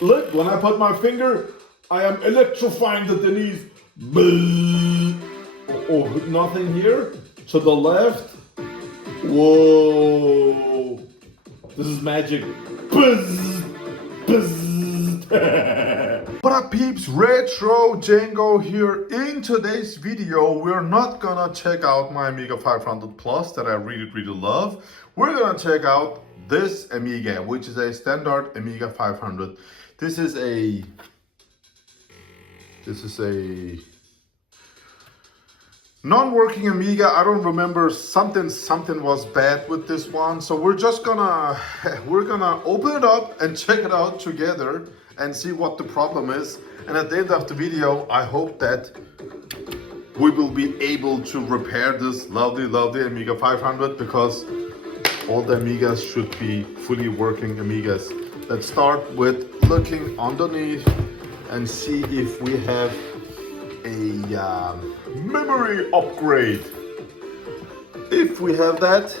Look, when I put my finger, I am electrifying the knees. Oh, nothing here. To the left. Whoa. This is magic. Buzz. Buzz. What up peeps, RETROCENGO here. In today's video, we're not gonna check out my Amiga 500 Plus that I really love. We're gonna check out this Amiga, which is a standard Amiga 500. This is a non-working Amiga. I don't remember, something was bad with this one. So we're gonna open it up and check it out together and see what the problem is. And at the end of the video, I hope that we will be able to repair this lovely Amiga 500, because all the Amigas should be fully working Amigas. Let's start with looking underneath and see if we have a memory upgrade. If we have that,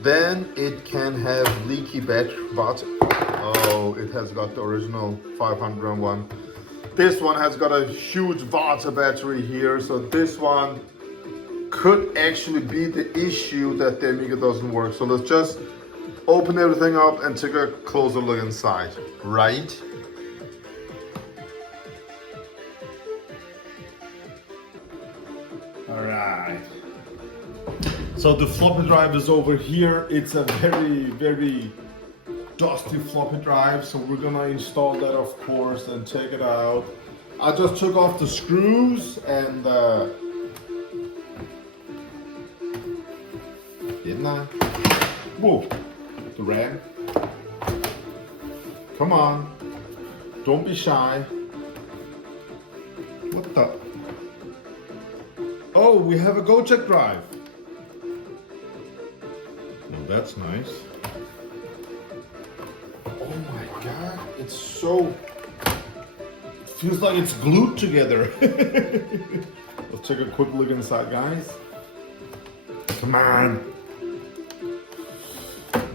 then it can have leaky battery, but oh, it has got the original 501. This one has got a huge water battery here, so this one could actually be the issue that the Amiga doesn't work. So let's just open everything up and take a closer look inside, right? All right. So the floppy drive is over here. It's a very dusty floppy drive, so we're gonna install that, of course, and take it out. I just took off the screws and didn't I? Whoa, the RAM. Come on, don't be shy. What the? Oh, we have a GoCheck drive. Well, that's nice. Oh my god, it's so... It feels like it's glued together. Let's take a quick look inside, guys. Come on.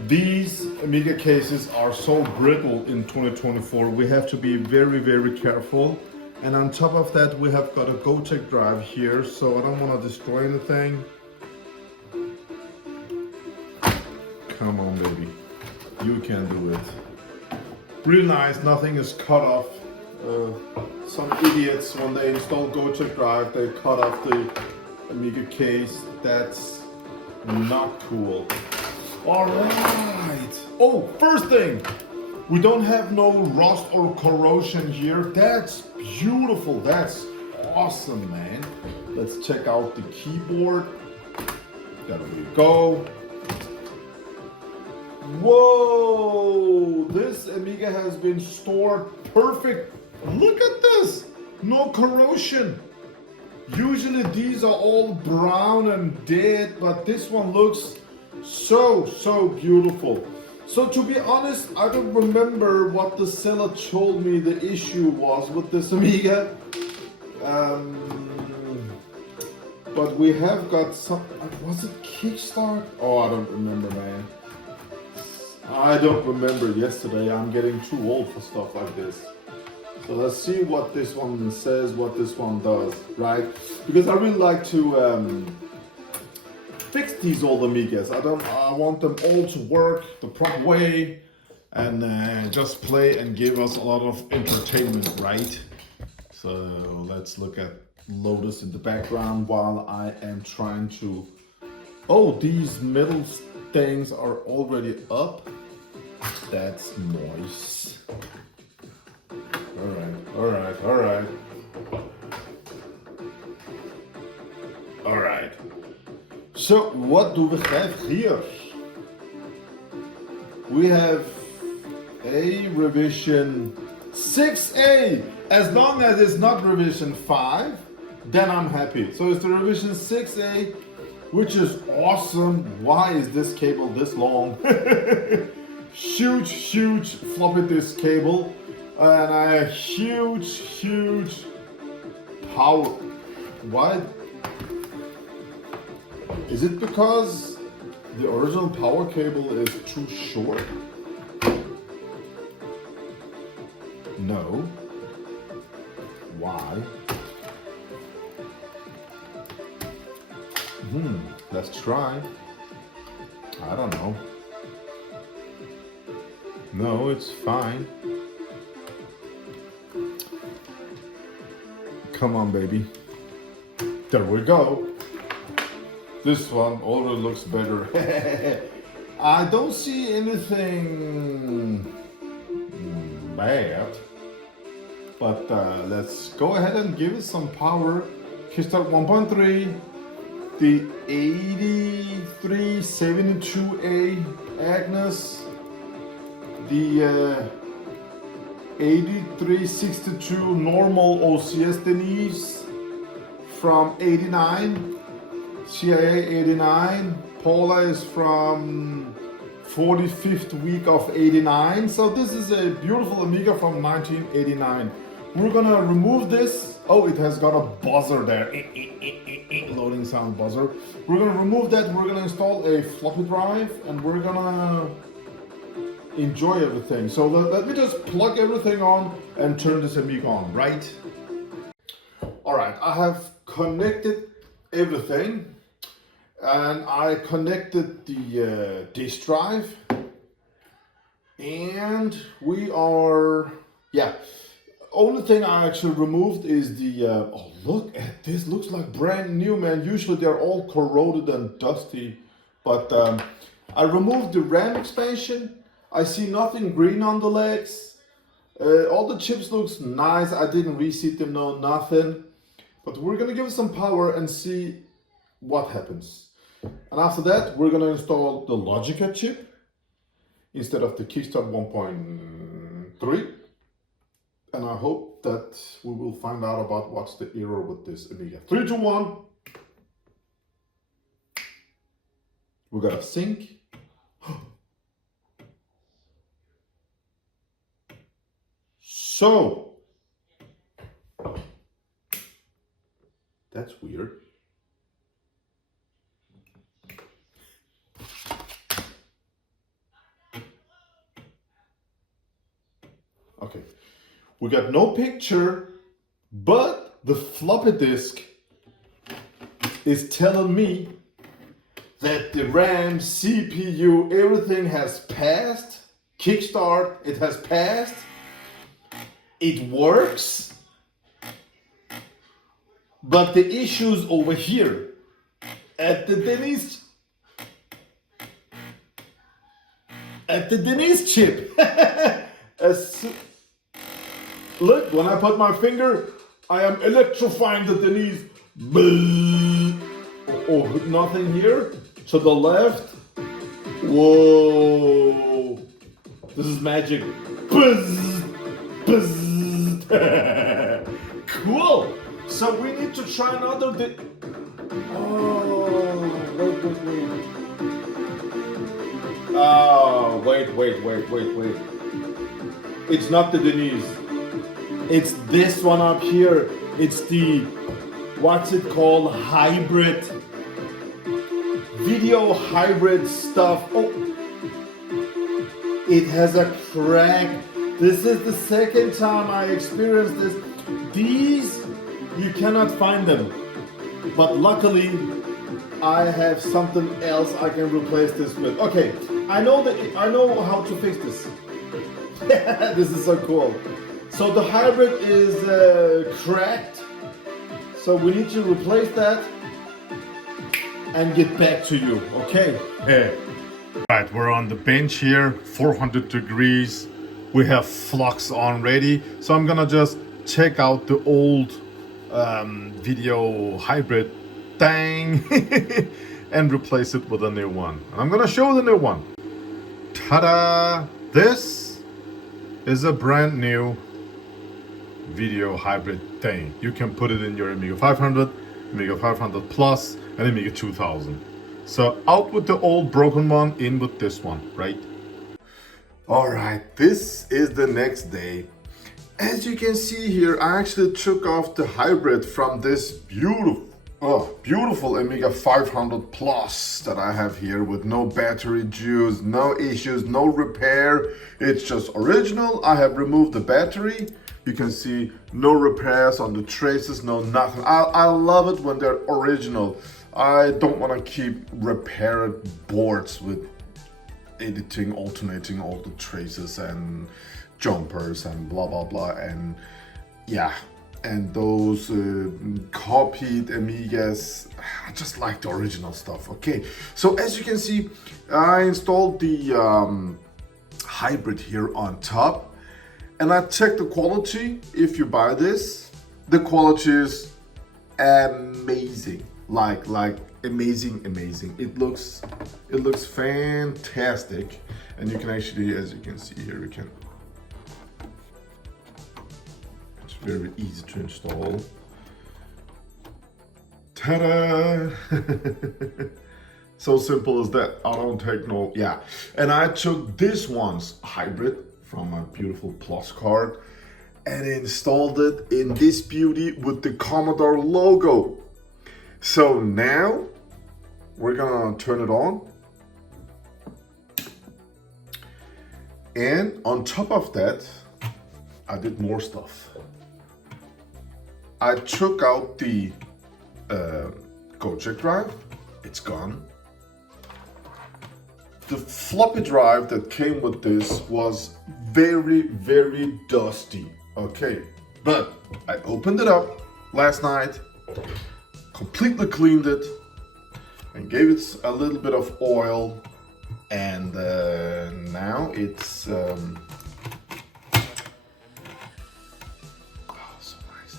These Amiga cases are so brittle in 2024. We have to be very careful. And on top of that, we have got a GoCheck drive here, so I don't want to destroy anything. Come on, baby. You can do it. Really nice, nothing is cut off. Some idiots, when they install GoCheck drive, they cut off the Amiga case. That's not cool. All right. Oh, first thing, we don't have no rust or corrosion here. That's beautiful. That's awesome, man. Let's check out the keyboard. There we go. Whoa, this Amiga has been stored perfect. Look at this, no corrosion. Usually these are all brown and dead, but this one looks so beautiful. So to be honest, I don't remember what the seller told me the issue was with this Amiga. But we have got some, was it Kickstart? Oh, I don't remember, man. I don't remember yesterday. I'm getting too old for stuff like this. So let's see what this one says, what this one does, right? Because I really like to fix these old Amigas. I want them all to work the proper way and just play and give us a lot of entertainment, right? So let's look at Lotus in the background while I am trying to... Oh, these metal things are already up. That's nice. All right. So what do we have here? We have a revision 6A. As long as it's not revision 5, then I'm happy. So it's the revision 6A, which is awesome. Why is this cable this long? Huge floppy disk cable, and a huge power. Why? Is it because the original power cable is too short? No. Why? Let's try. I don't know. No, it's fine. Come on, baby. There we go. This one already looks better. I don't see anything bad. But let's go ahead and give it some power. Kickstart 1.3. The 8372A Agnes. The 8362 normal OCS Denise from 89. CIA 89. Paula is from 45th week of 89. So this is a beautiful Amiga from 1989. We're gonna remove this. Oh, it has got a buzzer there. Loading sound buzzer. We're gonna remove that. We're gonna install a floppy drive and we're gonna enjoy everything. So let me just plug everything on and turn this Amiga on, right? All right, I have connected everything and I connected the disk drive and we are, only thing I actually removed is the, oh look at this, looks like brand new, man. Usually they're all corroded and dusty, but I removed the RAM expansion. I see nothing green on the legs. All the chips looks nice. I didn't reseat them, no, nothing. But we're gonna give it some power and see what happens. And after that, we're gonna install the Logica chip instead of the Kickstart 1.3. And I hope that we will find out about what's the error with this Amiga. 3, 2, 1. We got a sync. So, that's weird. Okay, we got no picture, but the floppy disk is telling me that the RAM, CPU, everything has passed. Kickstart, it has passed. It works, but the issue's over here at the Denise chip. Look, when I put my finger, I am electrifying the Denise. Oh, nothing here. To the left. Whoa, this is magic. Buzz, buzz. Cool. So we need to try another. Oh, wait. Wait. It's not the Denise. It's this one up here. It's the, what's it called? Hybrid. Video hybrid stuff. Oh, it has a crack. This is the second time I experienced this. These, you cannot find them. But luckily, I have something else I can replace this with. Okay, I know how to fix this. This is so cool. So the hybrid is cracked. So we need to replace that and get back to you, okay? Right, we're on the bench here, 400 degrees. We have flux on ready. So I'm gonna just check out the old video hybrid thing and replace it with a new one. And I'm gonna show the new one. Ta-da! This is a brand new video hybrid thing. You can put it in your Amiga 500, Amiga 500 Plus, and Amiga 2000. So out with the old broken one, in with this one, right? All right, this is the next day. As you can see here, I actually took off the hybrid from this beautiful Amiga 500 Plus that I have here with no battery juice, no issues, no repair. It's just original. I have removed the battery You can see no repairs on the traces, no nothing. I love it when they're original. I don't want to keep repaired boards with editing, alternating all the traces and jumpers and blah blah blah, and yeah, and those copied Amigas. I just like the original stuff. Okay, so as you can see, I installed the hybrid here on top, and I checked the quality. If you buy this, the quality is amazing, like amazing. It looks fantastic, and you can actually, as you can see here, you can. It's very easy to install. Ta-da! So simple as that. I don't take no, yeah. And I took this one's hybrid from a beautiful Plus card and installed it in this beauty with the Commodore logo. So now we're gonna turn it on. And on top of that, I did more stuff. I took out the Gojek drive. It's gone. The floppy drive that came with this was very dusty. Okay, but I opened it up last night, completely cleaned it, and gave it a little bit of oil, and now it's oh, so nice.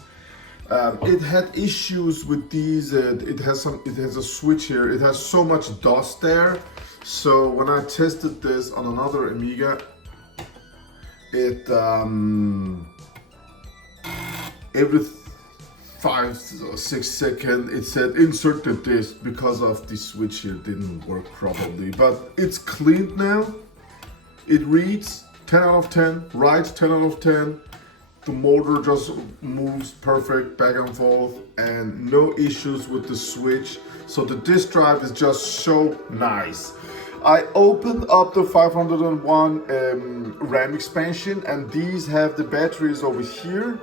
It had issues with these. It has a switch here. It has so much dust there. So when I tested this on another Amiga, it every 5 or 6 seconds it said insert the disc because of the switch here didn't work properly. But it's cleaned now. It reads 10 out of 10, writes 10 out of 10. The motor just moves perfect back and forth, and no issues with the switch. So the disk drive is just so nice. I opened up the 501 RAM expansion, and these have the batteries over here.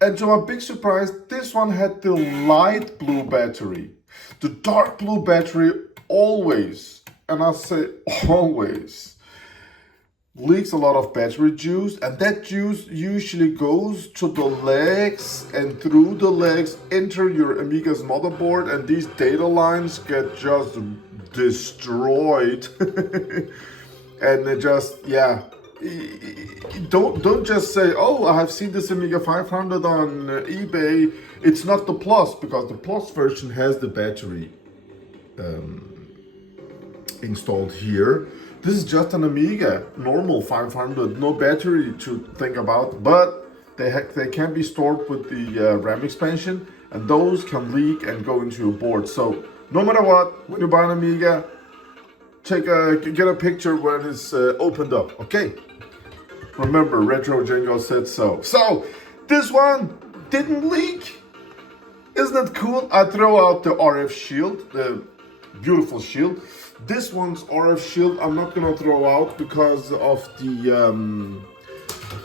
And to my big surprise, this one had the light blue battery. The dark blue battery always, and I say always, leaks a lot of battery juice, and that juice usually goes to the legs, and through the legs enter your Amiga's motherboard, and these data lines get just destroyed. And they just, yeah, don't just say, oh, I have seen this Amiga 500 on eBay. It's not the Plus, because the Plus version has the battery installed here. This is just an Amiga, normal 500, no battery to think about, but they can be stored with the RAM expansion, and those can leak and go into your board. So no matter what, when you buy an Amiga, get a picture when it's opened up, okay? Remember, RETROCENGO said so. So this one didn't leak. Isn't that cool? I throw out the RF shield, the beautiful shield. This one's RF shield I'm not gonna throw out because of the,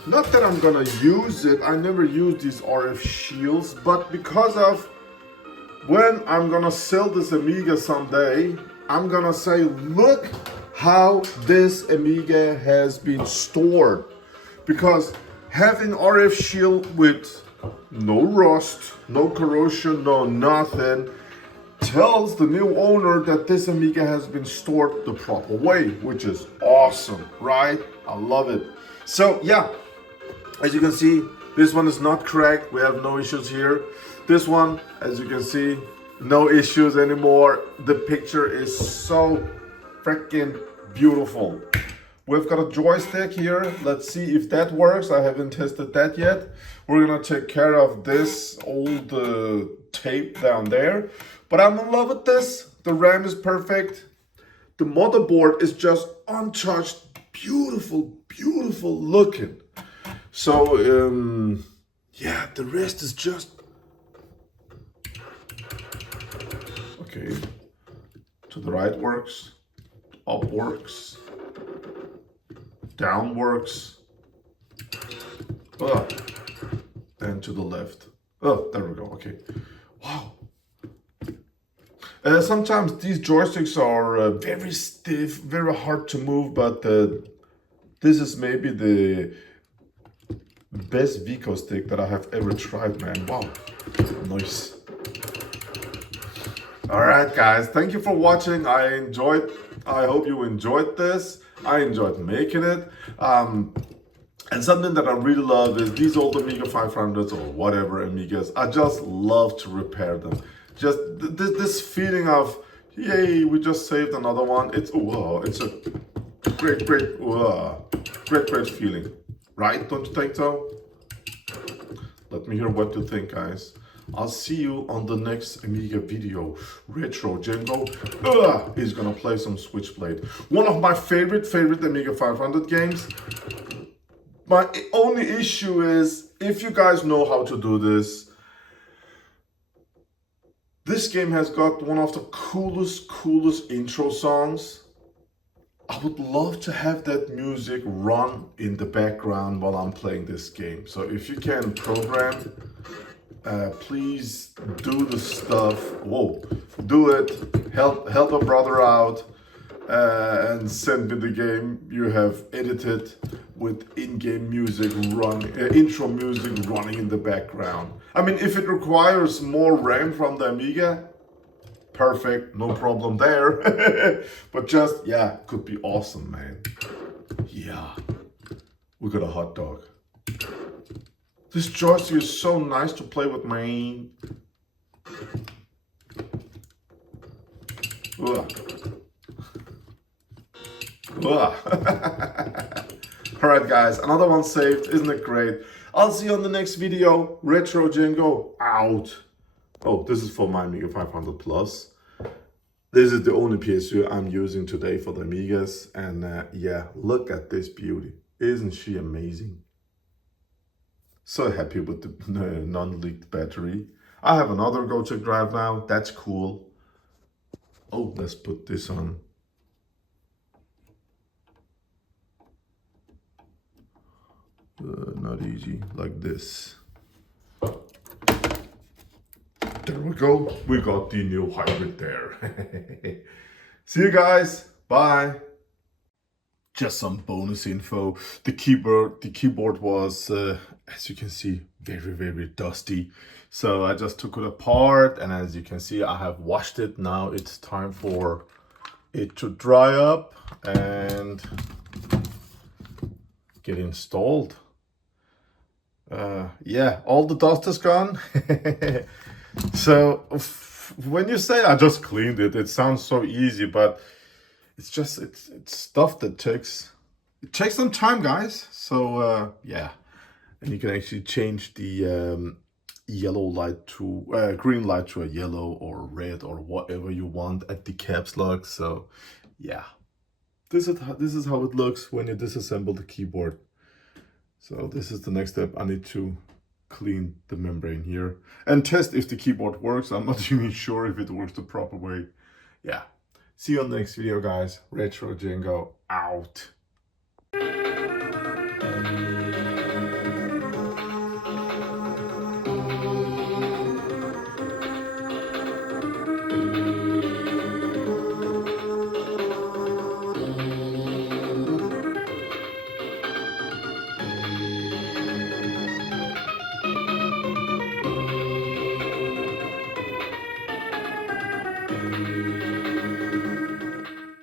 not that I'm gonna use it, I never use these RF shields, but because of when I'm gonna sell this Amiga someday, I'm gonna say, look how this Amiga has been stored. Because having RF shield with no rust, no corrosion, no nothing, tells the new owner that this Amiga has been stored the proper way, which is awesome, right? I love it. So yeah, as you can see, this one is not cracked. We have no issues here. This one, as you can see, no issues anymore. The picture is so freaking beautiful. We've got a joystick here. Let's see if that works. I haven't tested that yet. We're gonna take care of this old tape down there. But I'm in love with this. The RAM is perfect. The motherboard is just untouched. Beautiful, beautiful looking. So, yeah, the rest is just... Okay, to the right works, up works, down works. and to the left. Oh, there we go. Okay. Wow. Sometimes these joysticks are very stiff, very hard to move, but this is maybe the best Vico stick that I have ever tried, man. Wow. Nice. Alright guys, thank you for watching. I hope you enjoyed this. I enjoyed making it. And something that I really love is these old Amiga 500s or whatever Amigas. I just love to repair them. Just this feeling of, yay, we just saved another one. It's a great feeling. Right? Don't you think so? Let me hear what you think, guys. I'll see you on the next Amiga video. RETROCENGO is gonna play some Switchblade. One of my favorite Amiga 500 games. My only issue is, if you guys know how to do this, this game has got one of the coolest intro songs. I would love to have that music run in the background while I'm playing this game. So if you can program, please do the stuff. Whoa, do it. Help a brother out, and send me the game you have edited with in-game music intro music running in the background. I mean, if it requires more RAM from the Amiga, perfect, no problem there. But just, yeah, could be awesome, man. Yeah, we got a hot dog. This joystick is so nice to play with, man. Alright guys, another one saved, isn't it great? I'll see you on the next video. RETROCENGO out. Oh, this is for my Amiga 500 Plus. This is the only PSU I'm using today for the Amigas. And yeah, look at this beauty. Isn't she amazing? So happy with the non-leaked battery. I have another Go-Check drive now. That's cool. Oh, let's put this on. Not easy, like this. There we go. We got the new hybrid there. See you guys. Bye. Just some bonus info. The keyboard was, as you can see, very dusty. So I just took it apart, and as you can see, I have washed it. Now it's time for it to dry up and get installed. Yeah, all the dust is gone. So when you say I just cleaned it, it sounds so easy, but it's just it's stuff that takes some time, guys. So yeah, and you can actually change the yellow light to green light to a yellow or red or whatever you want at the caps lock. So yeah, this is how it looks when you disassemble the keyboard. So this is the next step. I need to clean the membrane here and test if the keyboard works. I'm not even sure if it works the proper way. Yeah. See you on the next video, guys. RETROCENGO out.